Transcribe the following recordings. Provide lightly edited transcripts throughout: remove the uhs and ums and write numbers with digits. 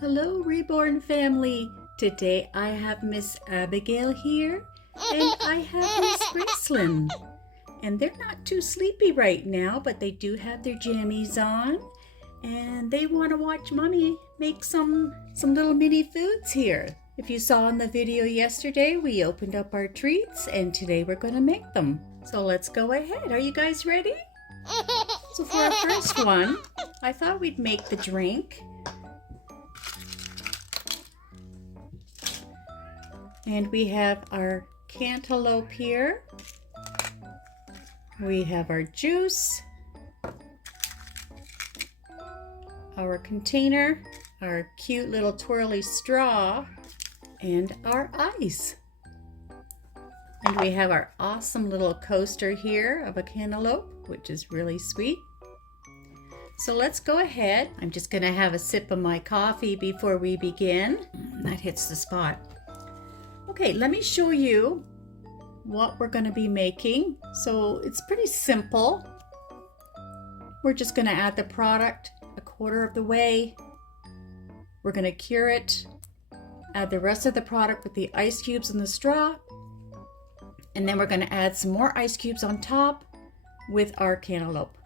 Hello, Reborn family. Today I have Miss Abigail here and I have Miss Gracelyn. And they're not too sleepy right now, but they do have their jammies on and they want to watch Mommy make some little mini foods here. If you saw in the video yesterday, we opened up our treats and today we're going to make them. So let's go ahead. Are you guys ready? So for our first one, I thought we'd make the drink. And we have our cantaloupe here. We have our juice, our container, our cute little twirly straw, and our ice. And we have our awesome little coaster here of a cantaloupe, which is really sweet. So let's go ahead. I'm just gonna have a sip of my coffee before we begin. That hits the spot. Okay, let me show you what we're going to be making. So it's pretty simple. We're just going to add the product a quarter of the way. We're going to cure it, add the rest of the product with the ice cubes and the straw, and then we're going to add some more ice cubes on top with our cantaloupe.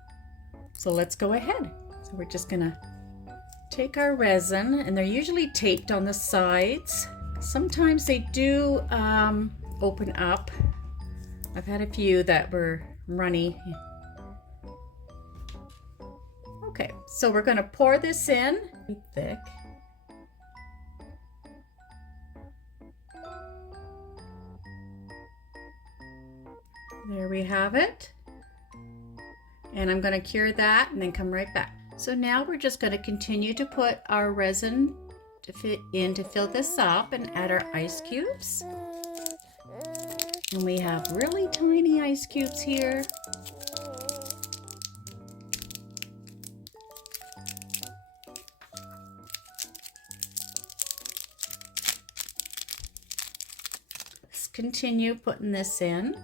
So let's go ahead. So we're just going to take our resin, and they're usually taped on the sides. Sometimes they do open up. I've had a few that were runny. Okay, so we're going to pour this in thick. There we have it. And I'm going to cure that and then come right back. So now we're just going to continue to put our resin to fill this up and add our ice cubes. And we have really tiny ice cubes here. Let's continue putting this in.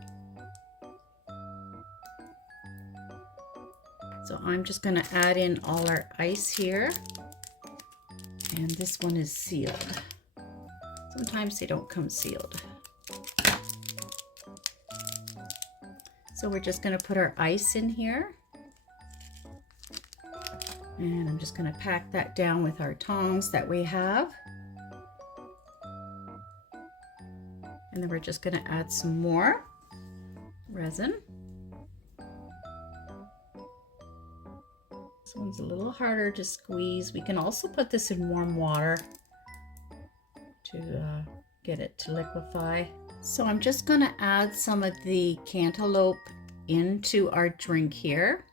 So I'm just going to add in all our ice here. And this one is sealed. Sometimes they don't come sealed. So we're just going to put our ice in here. And I'm just going to pack that down with our tongs that we have. And then we're just going to add some more resin. This one's a little harder to squeeze. We can also put this in warm water to get it to liquefy. So I'm just going to add some of the cantaloupe into our drink here.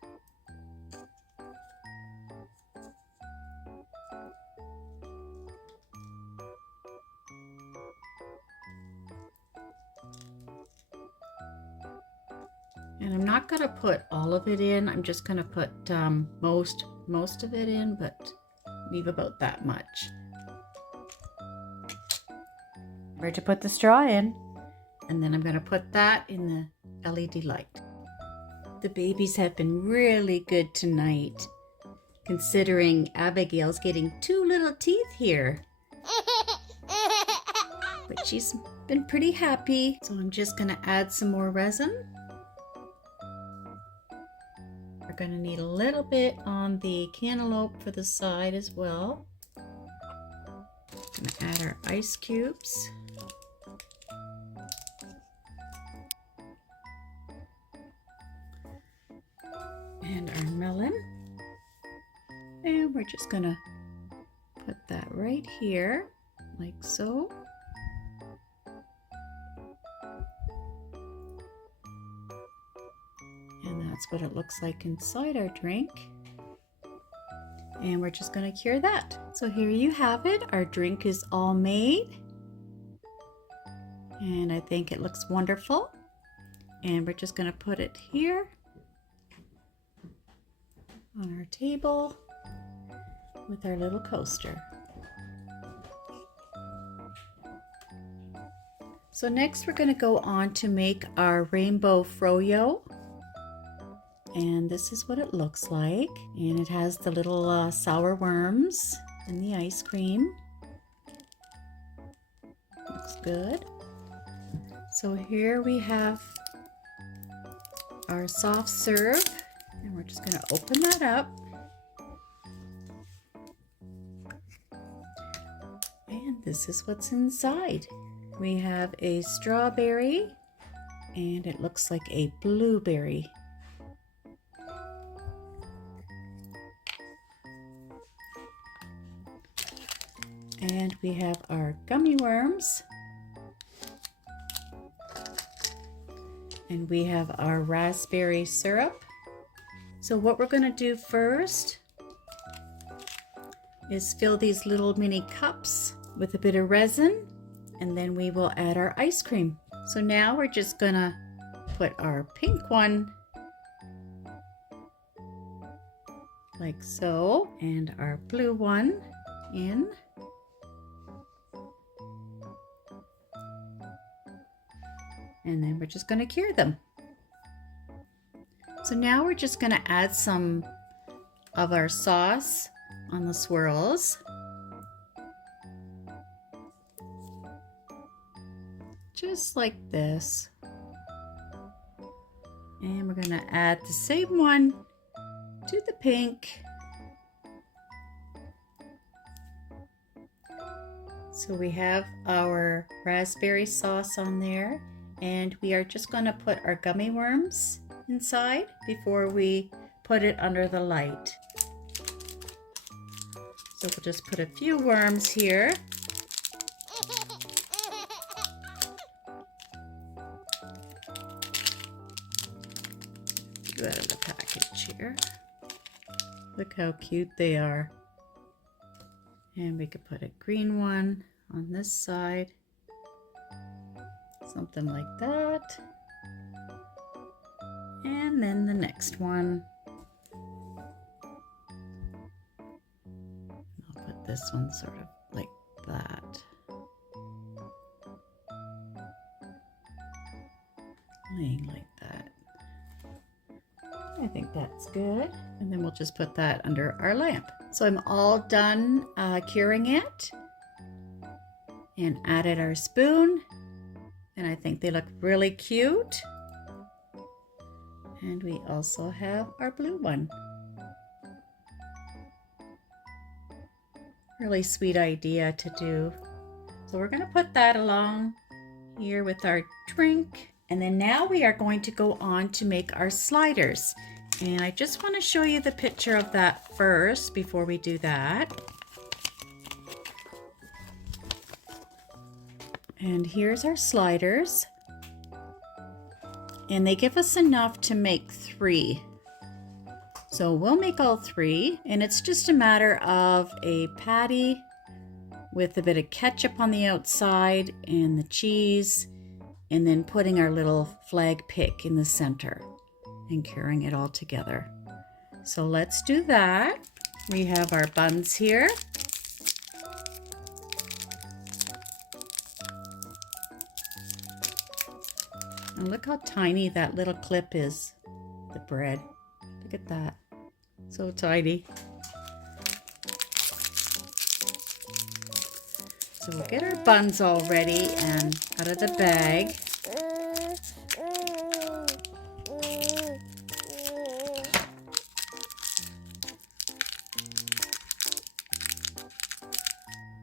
And I'm not going to put all of it in. I'm just going to put most of it in, but leave about that much. Where to put the straw in, and then I'm going to put that in the LED light. The babies have been really good tonight, considering Abigail's getting 2 little teeth here. But she's been pretty happy. So I'm just going to add some more resin. We're going to need a little bit on the cantaloupe for the side as well. Going to add our ice cubes. And our melon. And we're just going to put that right here, like so. And that's what it looks like inside our drink. And we're just going to cure that. So here you have it. Our drink is all made. And I think it looks wonderful. And we're just going to put it here on our table with our little coaster. So next we're going to go on to make our rainbow froyo. And this is what it looks like. And it has the little sour worms in the ice cream. Looks good. So here we have our soft serve, and we're just going to open that up. And this is what's inside. We have a strawberry, and it looks like a blueberry. And we have our gummy worms. And we have our raspberry syrup. So what we're going to do first is fill these little mini cups with a bit of resin, and then we will add our ice cream. So now we're just going to put our pink one like so, and our blue one in. And then we're just going to cure them. So now we're just going to add some of our sauce on the swirls. Just like this. And we're going to add the same one to the pink. So we have our raspberry sauce on there. And we are just going to put our gummy worms inside before we put it under the light. So we'll just put a few worms here. Get out of the package here. Look how cute they are. And we could put a green one on this side. Something like that. And then the next one. I'll put this one sort of like that. Laying like that. I think that's good. And then we'll just put that under our lamp. So I'm all done curing it. And added our spoon. And I think they look really cute. And we also have our blue one. Really sweet idea to do. So we're going to put that along here with our drink. And then now we are going to go on to make our sliders. And I just want to show you the picture of that first before we do that. And here's our sliders. And they give us enough to make 3. So we'll make all 3. And it's just a matter of a patty with a bit of ketchup on the outside and the cheese. And then putting our little flag pick in the center and curing it all together. So let's do that. We have our buns here. And look how tiny that little clip is, the bread. Look at that, so tiny. So we'll get our buns all ready and out of the bag.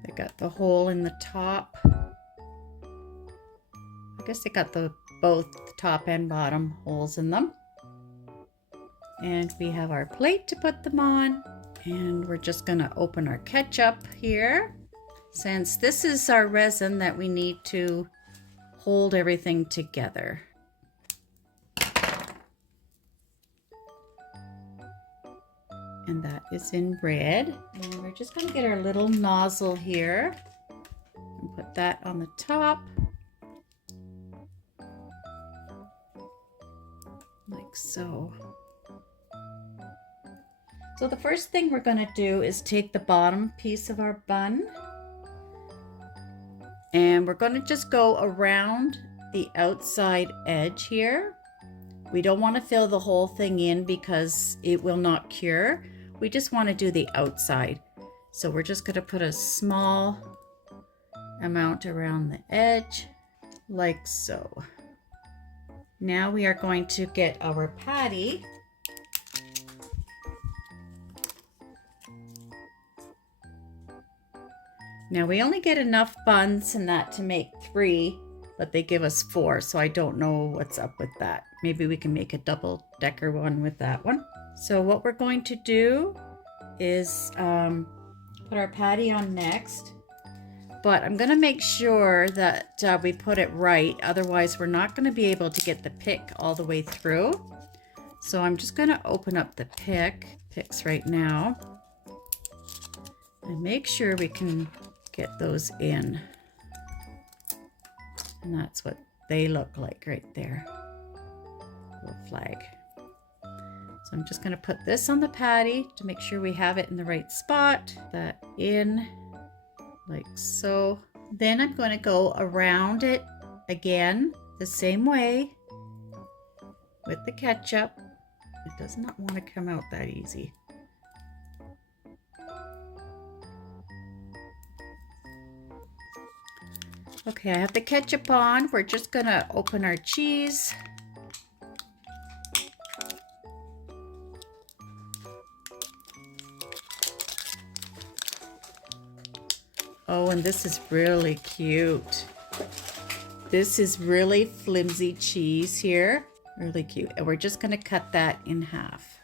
They got the hole in the top. I guess they got both the top and bottom holes in them. And we have our plate to put them on. And we're just going to open our ketchup here. Since this is our resin that we need to hold everything together. And that is in red. And we're just going to get our little nozzle here and put that on the top. Like so. So the first thing we're going to do is take the bottom piece of our bun. And we're going to just go around the outside edge here We don't want to fill the whole thing in because it will not cure. We just want to do the outside. So we're just going to put a small amount around the edge, like so. Now we are going to get our patty. Now we only get enough buns and that to make 3, but they give us 4, so I don't know what's up with that. Maybe we can make a double-decker one with that one. So what we're going to do is put our patty on next, but I'm going to make sure that we put it right, otherwise we're not going to be able to get the pick all the way through. So I'm just going to open up the picks right now and make sure we can get those in. And that's what they look like right there. Little flag. So I'm just going to put this on the patty to make sure we have it in the right spot. That in like so. Then I'm going to go around it again the same way with the ketchup. It does not want to come out that easy. Okay, I have the ketchup on. We're just gonna open our cheese. Oh, and this is really cute. This is really flimsy cheese here. Really cute. And we're just gonna cut that in half.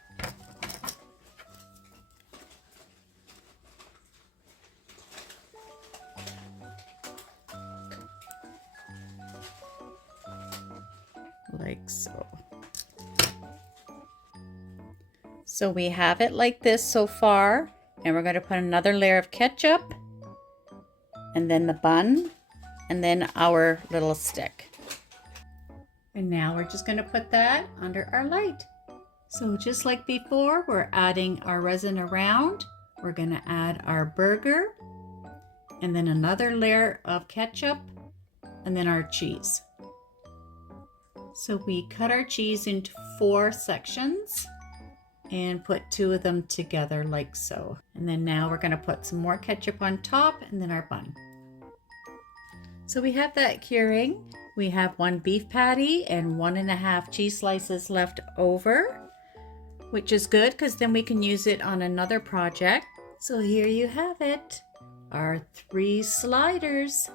Like so. So we have it like this so far, and we're going to put another layer of ketchup, and then the bun, and then our little stick. And now we're just going to put that under our light. So just like before, we're adding our resin around. We're going to add our burger, and then another layer of ketchup, and then our cheese. So we cut our cheese into 4 sections and put 2 of them together like so. And then now we're going to put some more ketchup on top and then our bun. So we have that curing. We have 1 beef patty and 1.5 cheese slices left over, which is good because then we can use it on another project. So here you have it, our 3 sliders.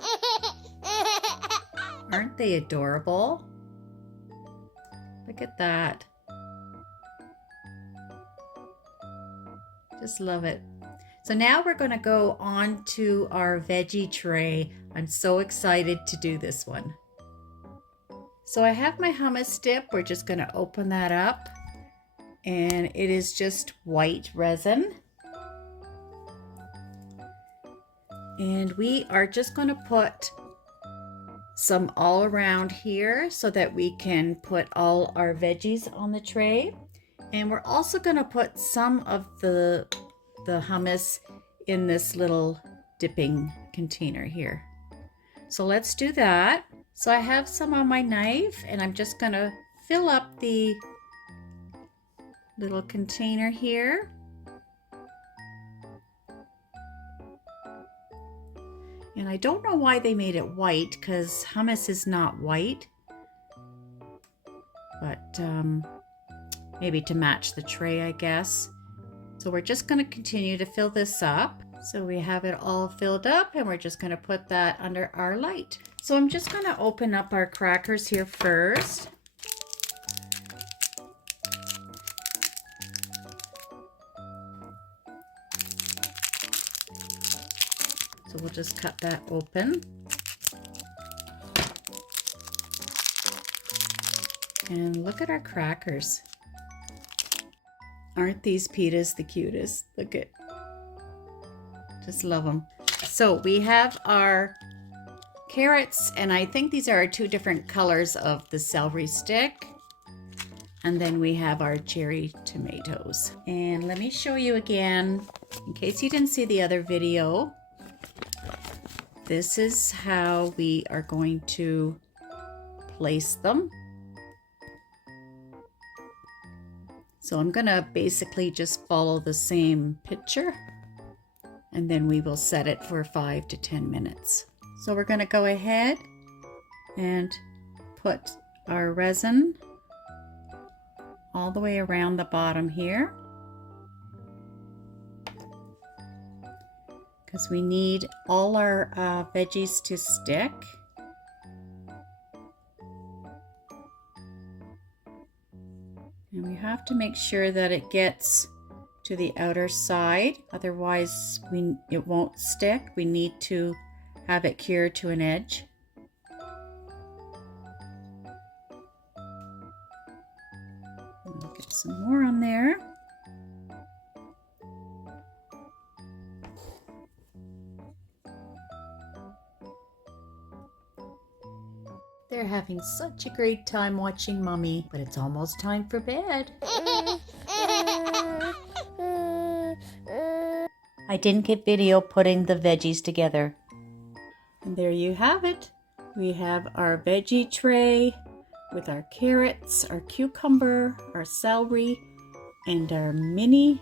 Aren't they adorable? Look at that. Just love it. So now we're going to go on to our veggie tray. I'm so excited to do this one. So I have my hummus dip. We're just going to open that up. And it is just white resin. And we are just going to put some all around here so that we can put all our veggies on the tray. And we're also going to put some of the hummus in this little dipping container here. So let's do that. So I have some on my knife and I'm just going to fill up the little container here. And I don't know why they made it white because hummus is not white, but maybe to match the tray, I guess. So we're just going to continue to fill this up. So we have it all filled up and we're just going to put that under our light. So I'm just going to open up our crackers here first. So we'll just cut that open. And look at our crackers. Aren't these pitas the cutest? Look at, just love them. So we have our carrots, and I think these are 2 different colors of the celery stick. And then we have our cherry tomatoes. And let me show you again, in case you didn't see the other video. This is how we are going to place them. So I'm gonna basically just follow the same picture, and then we will set it for 5 to 10 minutes. So we're gonna go ahead and put our resin all the way around the bottom here, because we need all our veggies to stick. And we have to make sure that it gets to the outer side, otherwise it won't stick. We need to have it cured to an edge. I'll get some more on there. They're having such a great time watching Mommy, but it's almost time for bed. I didn't get video putting the veggies together. And there you have it. We have our veggie tray with our carrots, our cucumber, our celery, and our mini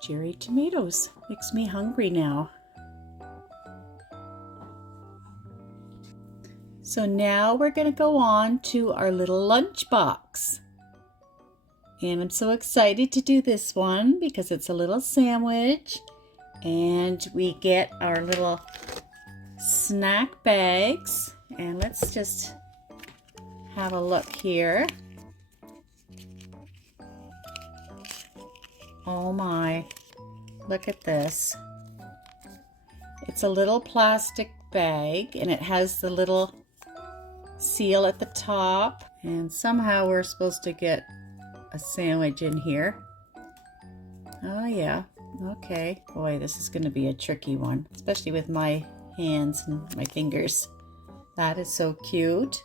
cherry tomatoes. Makes me hungry now. So now we're going to go on to our little lunch box. And I'm so excited to do this one because it's a little sandwich. And we get our little snack bags. And let's just have a look here. Oh my, look at this. It's a little plastic bag and it has the little seal at the top, and somehow we're supposed to get a sandwich in here. Oh yeah, okay. Boy, this is going to be a tricky one, especially with my hands and my fingers. That is so cute.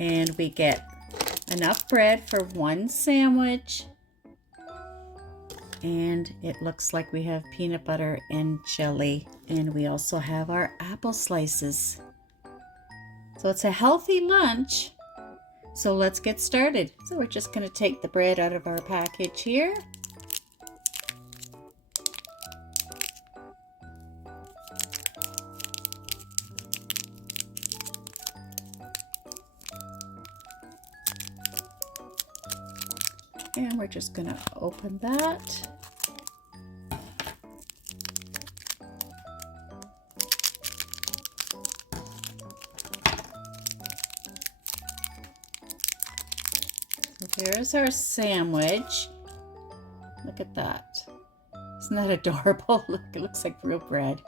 And we get enough bread for one sandwich, and it looks like we have peanut butter and jelly, and we also have our apple slices. So it's a healthy lunch. So let's get started. So we're just going to take the bread out of our package here. And we're just going to open that. There's our sandwich. Look at that. Isn't that adorable? Look, it looks like real bread.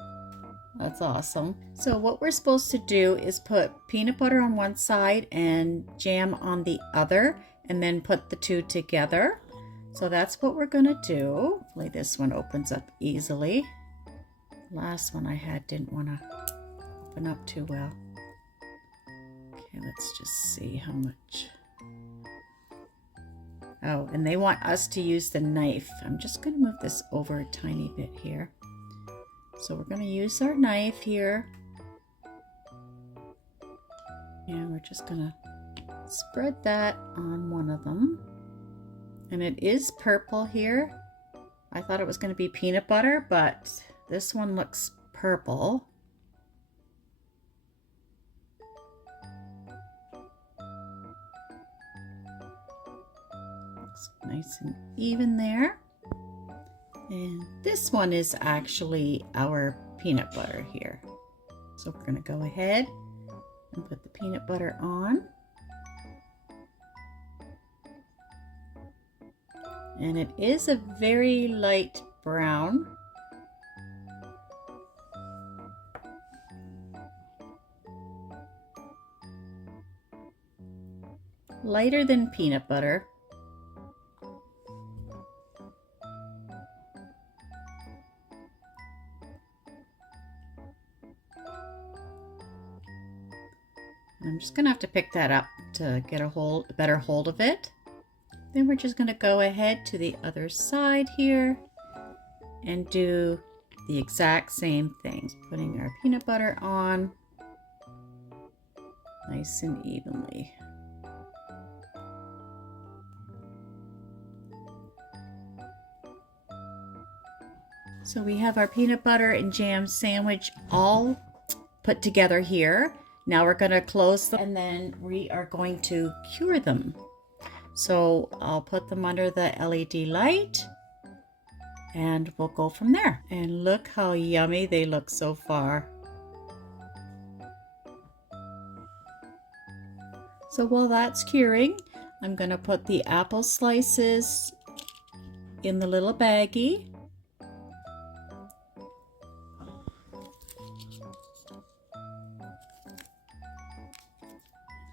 That's awesome. So what we're supposed to do is put peanut butter on one side and jam on the other, and then put the two together. So that's what we're gonna do. Hopefully this one opens up easily. Last one I had didn't want to open up too well. Okay, let's just see how much. Oh, and they want us to use the knife. I'm just going to move this over a tiny bit here. So we're going to use our knife here. And we're just going to spread that on one of them. And it is purple here. I thought it was going to be peanut butter, but this one looks purple. Nice and even there. And this one is actually our peanut butter here. So we're going to go ahead and put the peanut butter on. And it is a very light brown. Lighter than peanut butter. I'm just gonna have to pick that up to get a better hold of it. Then we're just gonna go ahead to the other side here and do the exact same things. Putting our peanut butter on nice and evenly. So we have our peanut butter and jam sandwich all put together here. Now we're going to close them and then we are going to cure them. So I'll put them under the LED light and we'll go from there. And look how yummy they look so far. So while that's curing, I'm going to put the apple slices in the little baggie.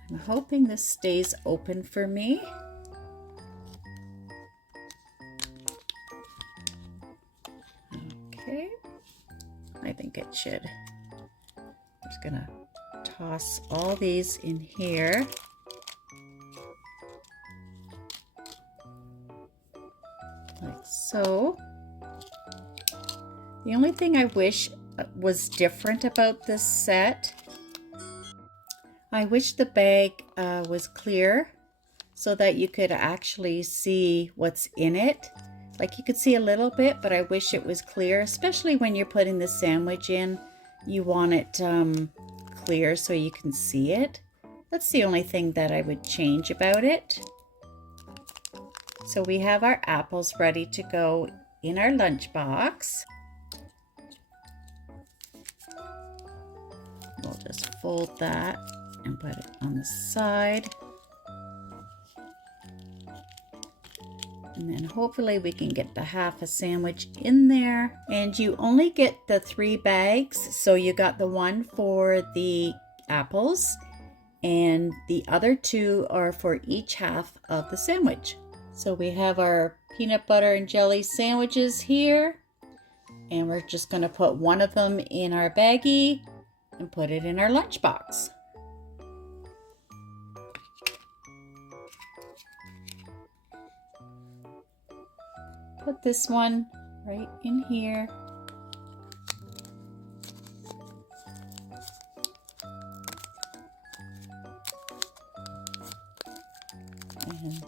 I'm hoping this stays open for me. Okay, I think it should. I'm just gonna toss all these in here. Like so. The only thing I wish was different about this set, I wish the bag was clear so that you could actually see what's in it. Like you could see a little bit, but I wish it was clear, especially when you're putting the sandwich in. You want it clear so you can see it. That's the only thing that I would change about it. So we have our apples ready to go in our lunchbox. We'll just fold that and put it on the side. And then hopefully we can get the half a sandwich in there. And you only get the 3 bags. So you got the one for the apples and the other 2 are for each half of the sandwich. So we have our peanut butter and jelly sandwiches here. And we're just going to put one of them in our baggie and put it in our lunchbox. Put this one right in here. And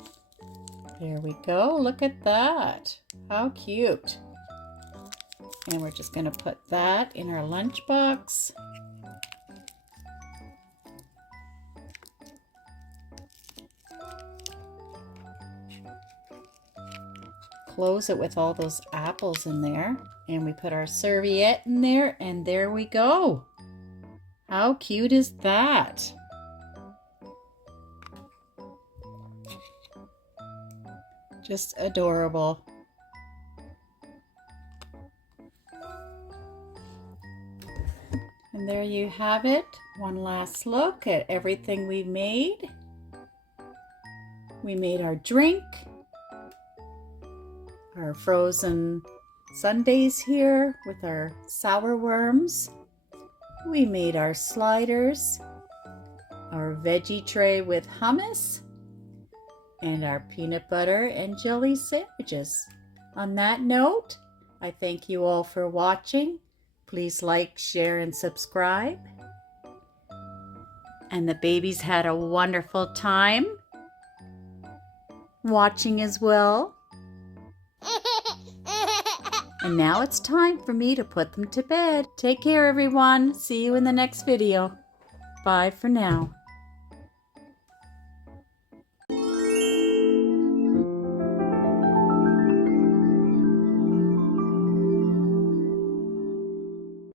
there we go. Look at that. How cute. And we're just going to put that in our lunchbox. Close it with all those apples in there, and we put our serviette in there, and there we go. How cute is that? Just adorable. And there you have it. One last look at everything we made. We made our drink, our frozen sundaes here with our sour worms. We made our sliders, our veggie tray with hummus, and our peanut butter and jelly sandwiches. On that note, I thank you all for watching. Please like, share, and subscribe. And the babies had a wonderful time watching as well. And now it's time for me to put them to bed. Take care, everyone. See you in the next video. Bye for now.